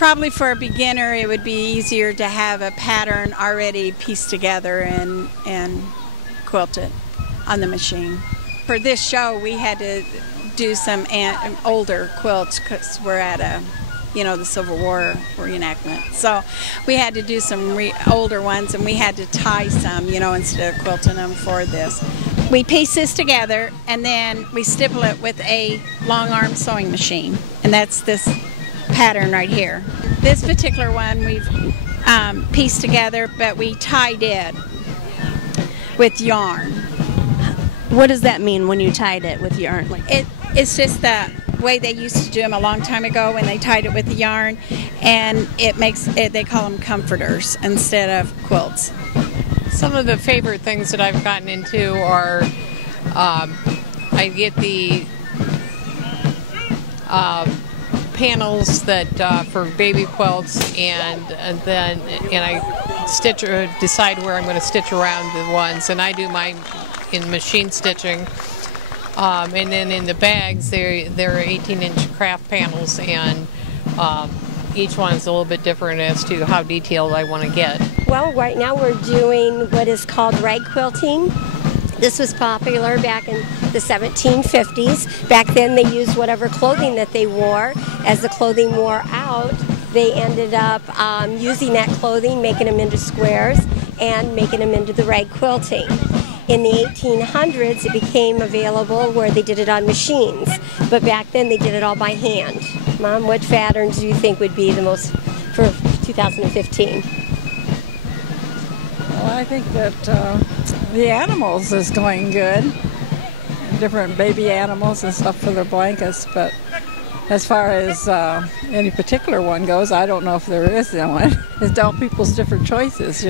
Probably for a beginner, it would be easier to have a pattern already pieced together and quilted on the machine. For this show, we had to do some older quilts because we're at the Civil War reenactment. So we had to do some older ones, and we had to tie some, instead of quilting them for this. We piece this together, and then we stipple it with a long arm sewing machine, and that's this pattern right here. This particular one we've pieced together, but we tied it with yarn. What does that mean when you tied it with yarn? It's just the way they used to do them a long time ago when they tied it with the yarn, and they call them comforters instead of quilts. Some of the favorite things that I've gotten into are I get the panels that for baby quilts, and I stitch or decide where I'm going to stitch around the ones, and I do mine in machine stitching. And then in the bags, they're 18-inch craft panels, and each one is a little bit different as to how detailed I want to get. Well, right now we're doing what is called rag quilting. This was popular back in the 1750s. Back then they used whatever clothing that they wore. As the clothing wore out, they ended up using that clothing, making them into squares, and making them into the rag quilting. In the 1800s, it became available where they did it on machines. But back then, they did it all by hand. Mom, what patterns do you think would be the most for 2015? Well, I think that the animals is going good. Different baby animals and stuff for their blankets. But as far as any particular one goes, I don't know if there is one. It's all people's different choices,